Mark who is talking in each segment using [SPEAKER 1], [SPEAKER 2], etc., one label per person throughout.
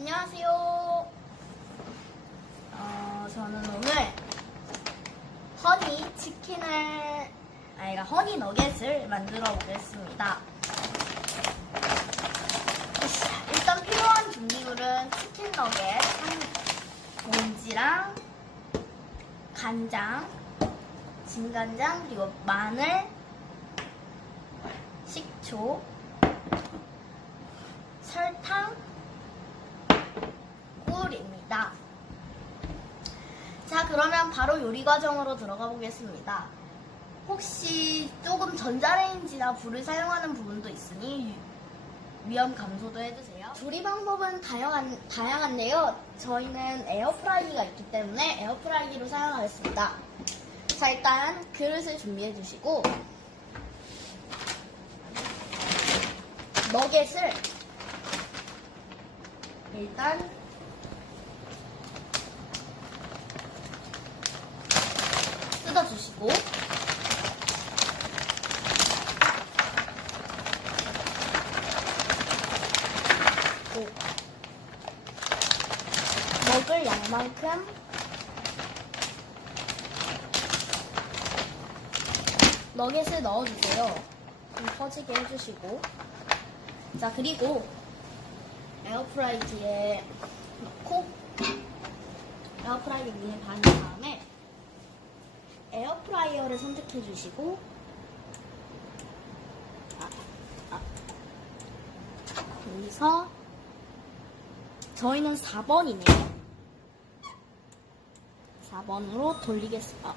[SPEAKER 1] 안녕하세요. 어, 저는 오늘 허니 치킨을, 아니가 허니 너겟을 만들어 보겠습니다. 자, 일단 필요한 준비물은 치킨 너겟, 한 봉지랑 간장, 진간장, 그리고 마늘, 식초, 설탕, 꿀입니다. 자, 바로 요리 과정으로 들어가 보겠습니다. 혹시 조금 전자레인지나 불을 사용하는 부분도 있으니 위험 감소도 해주세요. 조리 방법은 다양한, 다양한데요. 저희는 에어프라이기가 있기 때문에 에어프라이기로 사용하겠습니다. 자, 일단 그릇을 준비해 주시고 너겟을 일단 뜯어주시고. 또 먹을 양만큼. 너겟을 넣어주세요. 좀 퍼지게 해주시고. 자 그리고 에어프라이기에 넣고 에어프라이기 문을 닫은 다음에 에어프라이어를 선택해 주시고 아, 아. 여기서 저희는 4번이네요. 4번으로 돌리겠습니다. 아,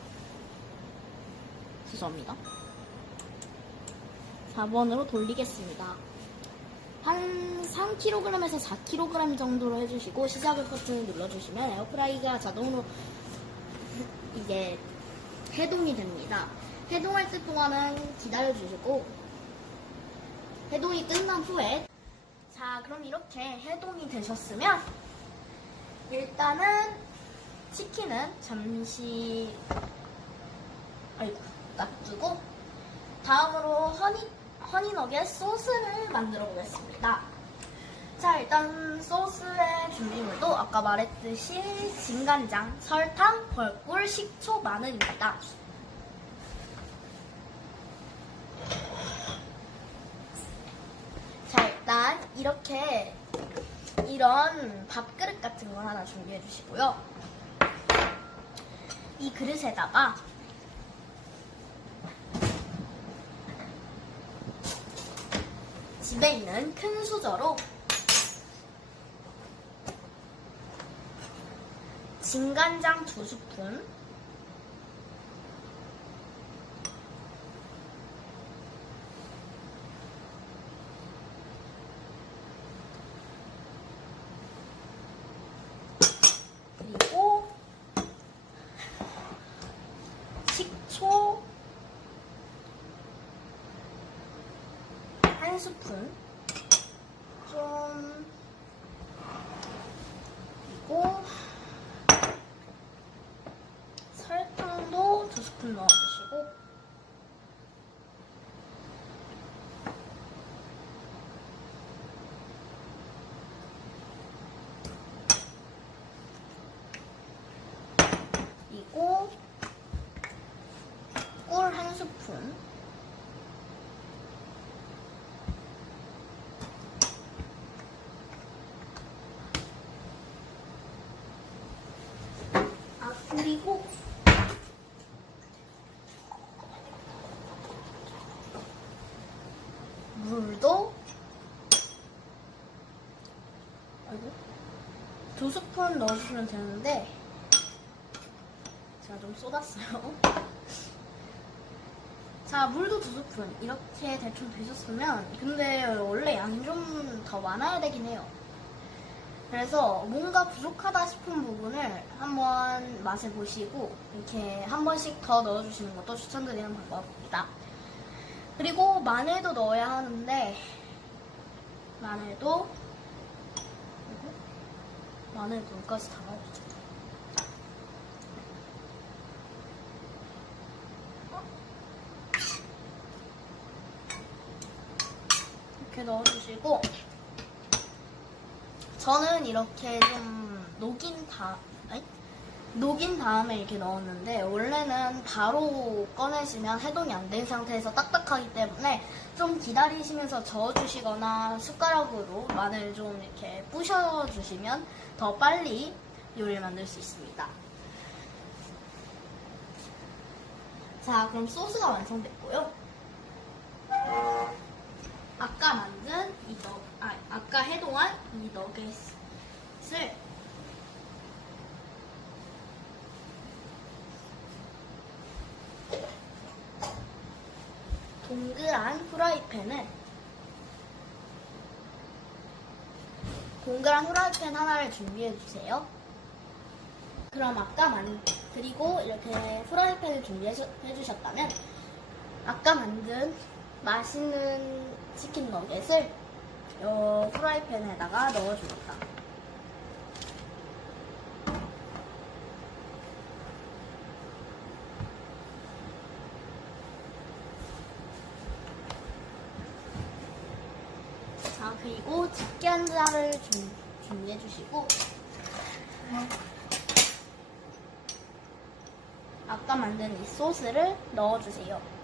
[SPEAKER 1] 죄송합니다. 4번으로 돌리겠습니다. 한 3kg에서 4kg 정도로 해주시고 시작을 버튼을 눌러주시면 에어프라이기가 자동으로 이게 해동이 됩니다. 해동할 때 동안은 기다려주시고 해동이 끝난 후에 자 그럼 이렇게 해동이 되셨으면 일단은 치킨은 잠시 아이고 놔두고 다음으로 허니 허니 너겟 소스를 만들어 보겠습니다. 자, 일단 소스의 준비물도 아까 말했듯이 진간장, 설탕, 벌꿀, 식초, 마늘입니다. 자, 일단 이렇게 이런 밥그릇 같은 걸 하나 준비해 주시고요. 이 그릇에다가 집에 있는 큰 수저로 진간장 두 스푼, 그리고 식초 한 스푼, 좀 그리고 설탕도 두 스푼 넣어주시고 그리고 꿀 한 스푼 아 그리고 물도 두 스푼 넣어주시면 되는데 제가 좀 쏟았어요. 자 물도 두 스푼 이렇게 대충 되셨으면 근데 원래 양이 좀 더 많아야 되긴 해요. 그래서 뭔가 부족하다 싶은 부분을 한번 맛을 보시고 이렇게 한 번씩 더 넣어주시는 것도 추천드리는 방법입니다. 그리고 마늘도 넣어야 하는데 마늘도 마늘 물까지 다 넣어주죠. 이렇게 넣어주시고 저는 이렇게 좀 녹인 다, 아니? 녹인 다음에 이렇게 넣었는데 원래는 바로 꺼내시면 해동이 안 된 상태에서 딱딱하기 때문에 좀 기다리시면서 저어주시거나 숟가락으로 마늘 좀 이렇게 부셔주시면 더 빨리 요리를 만들 수 있습니다. 자, 그럼 소스가 완성됐고요. 아까 만든 이 너, 아, 아까 해동한 이 너겟을 동그란 후라이팬에 동그란 후라이팬 하나를 준비해 주세요. 그럼 아까 만 그리고 이렇게 후라이팬을 준비해 주- 해주셨다면 아까 만든 맛있는 치킨 너겟을 요 후라이팬에다가 넣어줍니다. 자 그리고 집게 한 자를 준, 준비해 주시고 아까 만든 이 소스를 넣어주세요.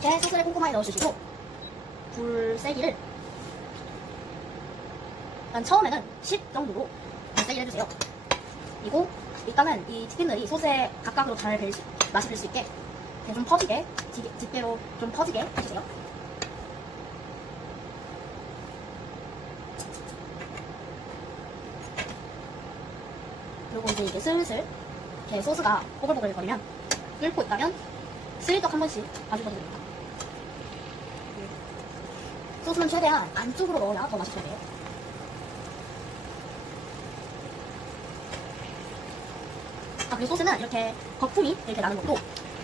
[SPEAKER 1] 이렇게 소스를 꼼꼼하게 넣어주시고 불 세기를 일단 처음에는 10 정도로 불 세기를 해주세요. 그리고 일단은 이 치킨들이 소스에 각각으로 잘벨 수, 맛이 벨수 있게 좀 퍼지게 지- 집게로 좀 퍼지게 해주세요. 그리고 이제 이게 슬슬 이렇게 소스가 보글보글 거리면 끓고 있다면 슬쩍 한 번씩 봐주셔도 됩니다. 소스는 최대한 안쪽으로 넣어야 더 맛있어야 돼요. 아, 그리고 소스는 이렇게 거품이 이렇게 나는 것도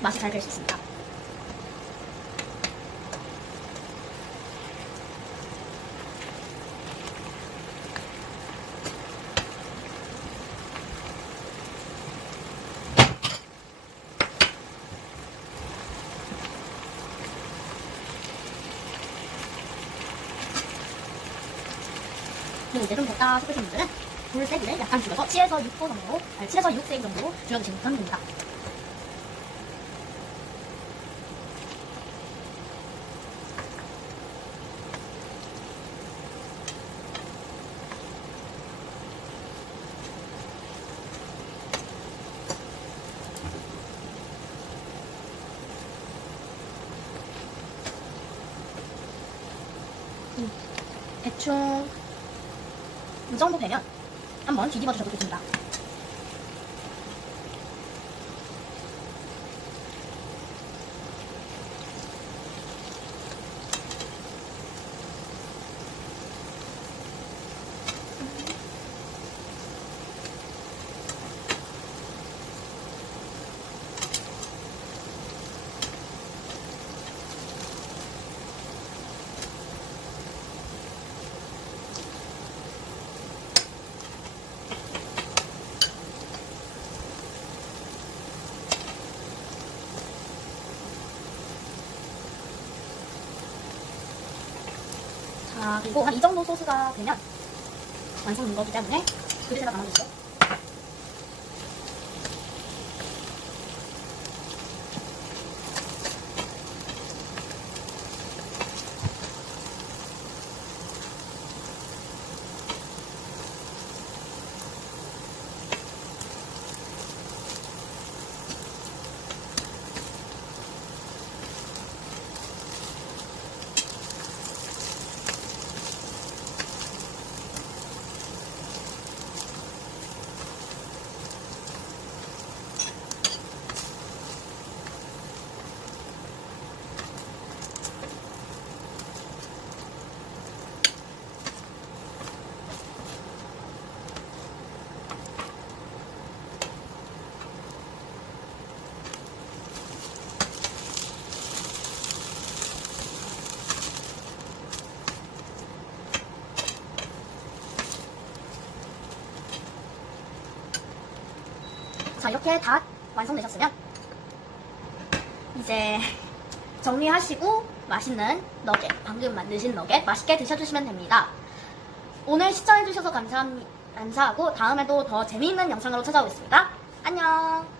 [SPEAKER 1] 맛이 잘 될 수 있습니다. 그리고 이제 좀 됐다 싶으신 분들은 불 세기를 약간 줄여서 7에서 6도 정도로, 아니 7에서 6세기 정도로 줄여주시면 됩니다. 음, 대충 이 정도 되면 한번 뒤집어 주셔도 좋습니다. 자, 그리고 한 이 정도 소스가 되면 완성인 거기 때문에 그릇에다 담아주세요. 자, 이렇게 다 완성되셨으면 이제 정리하시고 맛있는 너겟, 방금 만드신 너겟 맛있게 드셔주시면 됩니다. 오늘 시청해주셔서 감사합니다. 감사하고 다음에도 더 재미있는 영상으로 찾아오겠습니다. 안녕!